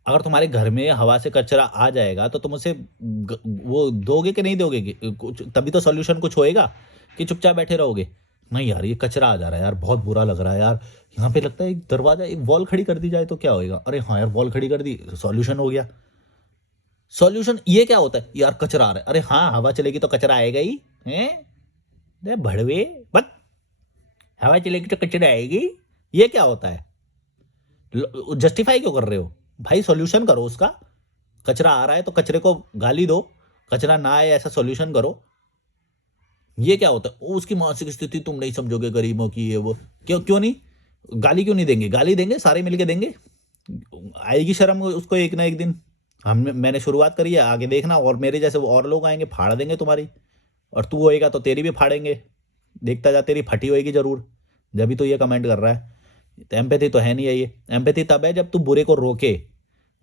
अगर तुम्हारे घर में हवा से कचरा आ जाएगा तो तुम उसे वो दोगे कि नहीं दोगे? कुछ तभी तो सॉल्यूशन कुछ होएगा, कि चुपचाप बैठे रहोगे? नहीं यार ये कचरा आ जा रहा है यार, बहुत बुरा लग रहा है यार, यहाँ पे लगता है एक दरवाजा, एक वॉल खड़ी कर दी जाए तो क्या होएगा? अरे हाँ यार वॉल खड़ी कर दी, सॉल्यूशन हो गया। सॉल्यूशन ये क्या होता है यार? कचरा आ रहा है, अरे हाँ हवा चलेगी तो कचरा आएगा ही, हैं भड़वे, बस हवा चलेगी तो कचरा आएगी, ये क्या होता है? जस्टिफाई क्यों कर रहे हो भाई? सॉल्यूशन करो उसका। कचरा आ रहा है तो कचरे को गाली दो, कचरा ना आए ऐसा सॉल्यूशन करो। ये क्या होता है? उसकी मानसिक स्थिति तुम नहीं समझोगे, गरीबों की, ये वो, क्यों क्यों नहीं? गाली क्यों नहीं देंगे? गाली देंगे, सारे मिलके देंगे, आएगी शर्म उसको एक ना एक दिन। मैंने शुरुआत करी है, आगे देखना, और मेरे जैसे और लोग आएंगे, फाड़ देंगे तुम्हारी, और तू होएगा तो तेरी भी फाड़ेंगे, देखता जा, तेरी फटी होएगी जरूर, जब भी तो ये कमेंट कर रहा है। एम्पैथी तो है नहीं है ये। एम्पैथी तब है जब तू बुरे को रोके।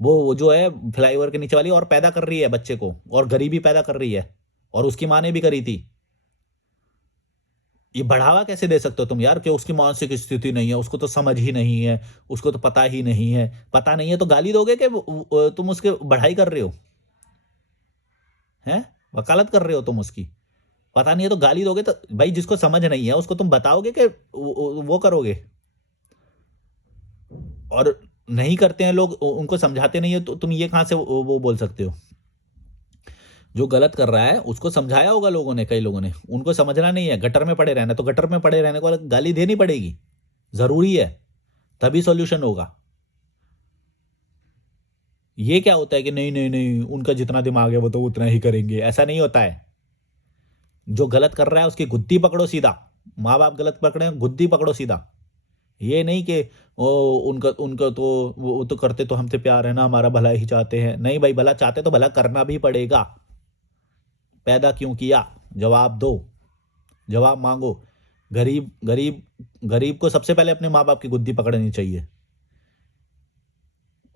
वो जो है फ्लाईओवर के नीचे वाली, और पैदा कर रही है बच्चे को, और गरीबी पैदा कर रही है, और उसकी माँ ने भी करी थी। ये बढ़ावा कैसे दे सकते हो तुम यार, कि उसकी मानसिक स्थिति नहीं है, उसको तो समझ ही नहीं है, उसको तो पता ही नहीं है? पता नहीं है तो गाली दोगे कि तुम उसके बढ़ाई कर रहे हो? हैं, वकालत कर रहे हो तुम उसकी? पता नहीं है तो गाली दोगे? तो भाई जिसको समझ नहीं है उसको तुम बताओगे कि वो करोगे? और नहीं करते हैं लोग, उनको समझाते नहीं है, तो तुम ये कहां से वो बोल सकते हो? जो गलत कर रहा है उसको समझाया होगा लोगों ने, कई लोगों ने, उनको समझना नहीं है, गटर में पड़े रहना, तो गटर में पड़े रहने को गाली देनी पड़ेगी, जरूरी है, तभी सॉल्यूशन होगा। ये क्या होता है कि नहीं नहीं नहीं उनका जितना दिमाग है वो तो उतना ही करेंगे? ऐसा नहीं होता है। जो गलत कर रहा है उसकी गुद्दी पकड़ो सीधा। माँ बाप गलत पकड़े, गुद्दी पकड़ो सीधा। ये नहीं कि ओ उनका उनका तो वो तो करते तो हमसे प्यार है ना, हमारा भला ही चाहते हैं। नहीं भाई, भला चाहते तो भला करना भी पड़ेगा। पैदा क्यों किया? जवाब दो, जवाब मांगो। गरीब गरीब गरीब को सबसे पहले अपने माँ बाप की गुद्दी पकड़नी चाहिए।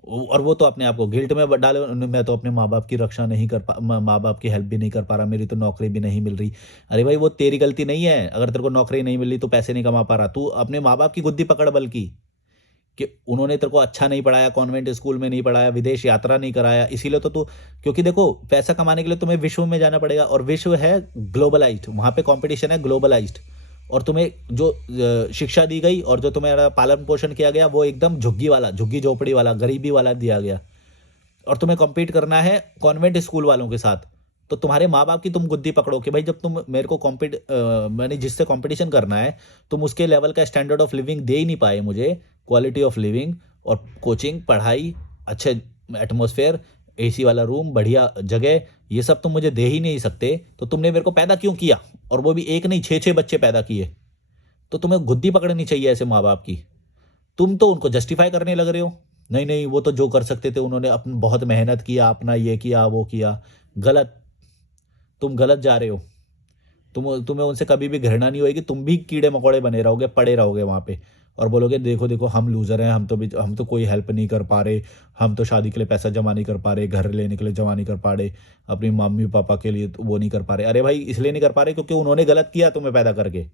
और वो तो अपने आप को गिल्ट में डाले, मैं तो अपने माँ बाप की रक्षा नहीं कर पा, माँ बाप की हेल्प भी नहीं कर पा रहा, मेरी तो नौकरी भी नहीं मिल रही। अरे भाई वो तेरी गलती नहीं है, अगर तेरे को नौकरी नहीं मिल रही तो पैसे नहीं कमा पा रहा, तू अपने माँ बाप की गुद्दी पकड़, बल्कि कि उन्होंने तेरे को अच्छा नहीं पढ़ाया, कॉन्वेंट स्कूल में नहीं पढ़ाया, विदेश यात्रा नहीं कराया, इसीलिए तो तू, क्योंकि देखो पैसा कमाने के लिए तुम्हें विश्व में जाना पड़ेगा, और विश्व है ग्लोबलाइज्ड, वहाँ पे कंपटीशन है ग्लोबलाइज्ड, और तुम्हें जो शिक्षा दी गई और जो तुम्हारा पालन पोषण किया गया वो एकदम झुग्गी वाला, झुग्गी झोपड़ी वाला, गरीबी वाला दिया गया, और तुम्हें कॉम्पीट करना है कॉन्वेंट स्कूल वालों के साथ। तो तुम्हारे माँ बाप की तुम गुद्दी पकड़ो कि भाई जब तुम मेरे को मैंने जिससे कंपटीशन करना है, तुम उसके लेवल का स्टैंडर्ड ऑफ लिविंग दे ही नहीं पाए मुझे, क्वालिटी ऑफ लिविंग और कोचिंग, पढ़ाई, अच्छे एटमोसफेयर, एसी वाला रूम, बढ़िया जगह, ये सब तुम मुझे दे ही नहीं सकते, तो तुमने मेरे को पैदा क्यों किया? और वो भी एक नहीं, छः छः बच्चे पैदा किए। तो तुम्हें गुद्दी पकड़नी चाहिए ऐसे माँ बाप की। तुम तो उनको जस्टिफाई करने लग रहे हो, नहीं नहीं वो तो जो कर सकते थे उन्होंने अपन बहुत मेहनत किया, अपना ये किया वो किया। गलत, तुम गलत जा रहे हो। तुम्हें उनसे कभी भी घृणा नहीं होगी, तुम भी कीड़े मकोड़े बने रहोगे, पड़े रहोगे वहाँ पे, और बोलोगे देखो देखो हम लूजर हैं, हम तो कोई हेल्प नहीं कर पा रहे, हम तो शादी के लिए पैसा जमा नहीं कर पा रहे, घर लेने के लिए जमा नहीं कर पा रहे, अपनी मम्मी पापा के लिए तो वो नहीं कर पा रहे। अरे भाई इसलिए नहीं कर पा रहे क्योंकि उन्होंने गलत किया तुम्हें पैदा करके।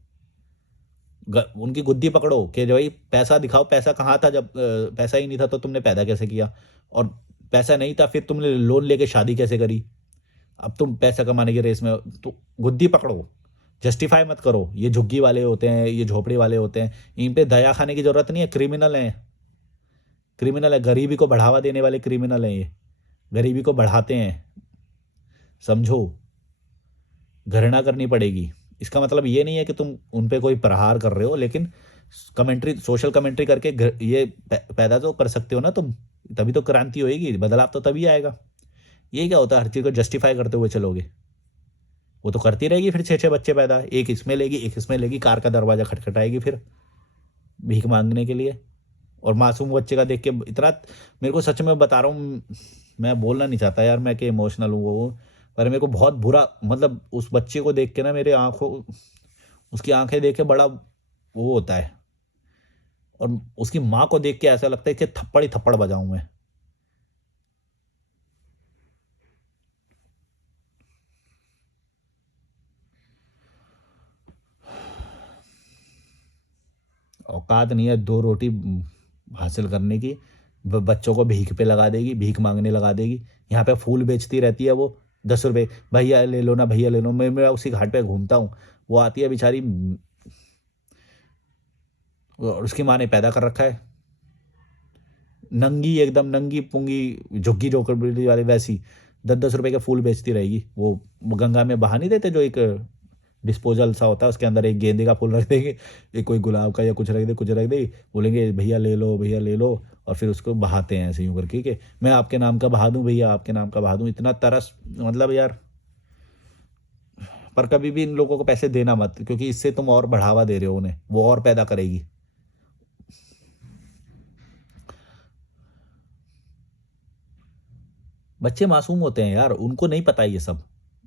उनकी गुद्दी पकड़ो कि जो भाई पैसा दिखाओ, पैसा कहाँ था जब पैसा ही नहीं था तो तुमने पैदा कैसे किया, और पैसा नहीं था फिर तुमने लोन लेके शादी कैसे करी, अब तुम पैसा कमाने की रेस में हो, तो गुद्दी पकड़ो, जस्टिफाई मत करो। ये झुग्गी वाले होते हैं, ये झोपड़ी वाले होते हैं, इन पे दया खाने की ज़रूरत नहीं है, क्रिमिनल हैं, क्रिमिनल है, गरीबी को बढ़ावा देने वाले क्रिमिनल हैं ये, गरीबी को बढ़ाते हैं, समझो, घृणा करनी पड़ेगी। इसका मतलब ये नहीं है कि तुम उन पे कोई प्रहार कर रहे हो, लेकिन कमेंट्री, सोशल कमेंट्री करके ये पैदा तो कर सकते हो ना तुम, तभी तो क्रांति होएगी, बदलाव तो तभी आएगा। ये क्या होता है, हर चीज़ को जस्टिफाई करते हुए चलोगे, वो तो करती रहेगी फिर 6-6 बच्चे पैदा, एक इसमें लेगी, एक इसमें लेगी, कार का दरवाज़ा खटखटाएगी फिर भीख मांगने के लिए। और मासूम बच्चे का देख के इतना, मेरे को सच में बता रहा हूँ, मैं बोलना नहीं चाहता यार मैं कि इमोशनल हूँ वो, पर मेरे को बहुत बुरा, मतलब उस बच्चे को देख के ना मेरे आँखों, उसकी आँखें देख के बड़ा वो होता है, और उसकी माँ को देख के ऐसा लगता है कि थप्पड़ ही थप्पड़ बजाऊँ मैं। औकात नहीं है 2 रोटी हासिल करने की, बच्चों को भीख पे लगा देगी, भीख मांगने लगा देगी। यहाँ पे फूल बेचती रहती है वो, 10 रुपए, भैया ले लो ना, भैया ले लो, मैं उसी घाट पे घूमता हूँ, वो आती है बेचारी, और उसकी माँ ने पैदा कर रखा है, नंगी, एकदम नंगी पुंगी, झुग्गी झोंपड़ी वाली वैसी, 10-10 रुपए के फूल बेचती रहेगी। वो गंगा में बहा नहीं देते जो एक डिस्पोजल सा होता है, उसके अंदर एक गेंदे का फूल रख देंगे, एक कोई गुलाब का या कुछ रख दे, कुछ रख दे, बोलेंगे भैया ले लो, भैया ले लो, और फिर उसको बहाते हैं ऐसे यूँ करके कि मैं आपके नाम का बहा दूँ भैया, आपके नाम का बहा दूँ, इतना तरस, मतलब यार। पर कभी भी इन लोगों को पैसे देना मत, क्योंकि इससे तुम और बढ़ावा दे रहे हो उन्हें, वो और पैदा करेगी। बच्चे मासूम होते हैं यार, उनको नहीं पता ये सब,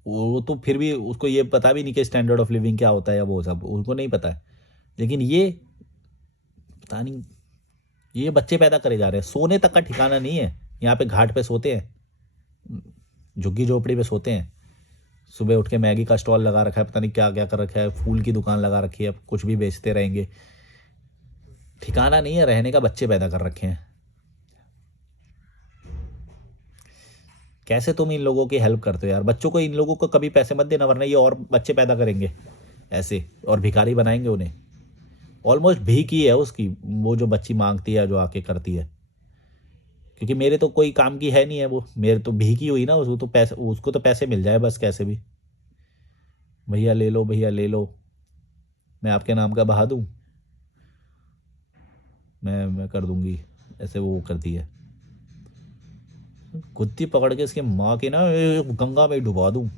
वो तो फिर भी उसको ये पता भी नहीं कि स्टैंडर्ड ऑफ लिविंग क्या होता है या वो सब, उनको नहीं पता है। लेकिन ये पता नहीं, ये बच्चे पैदा करे जा रहे हैं, सोने तक का ठिकाना नहीं है, यहाँ पे घाट पे सोते हैं, झुग्गी झोपड़ी पे सोते हैं, सुबह उठ के मैगी का स्टॉल लगा रखा है, पता नहीं क्या क्या कर रखा है, फूल की दुकान लगा रखी है, कुछ भी बेचते रहेंगे, ठिकाना नहीं है रहने का, बच्चे पैदा कर रखे हैं। कैसे तुम इन लोगों की हेल्प करते हो यार, बच्चों को, इन लोगों को कभी पैसे मत देना, वरना ये और बच्चे पैदा करेंगे ऐसे, और भिखारी बनाएंगे उन्हें। ऑलमोस्ट भीख ही है उसकी, वो जो बच्ची मांगती है, जो आके करती है, क्योंकि मेरे तो कोई काम की है नहीं है वो, मेरे तो भीख ही हुई ना, उसको तो पैसे, उसको तो पैसे मिल जाए बस कैसे भी, भैया ले लो, भैया ले लो, मैं आपके नाम का बहा दूँ, मैं कर दूंगी, ऐसे वो करती है। कुत्ती पकड़ के इसकी माँ की ना गंगा में ही डुबा दूँ।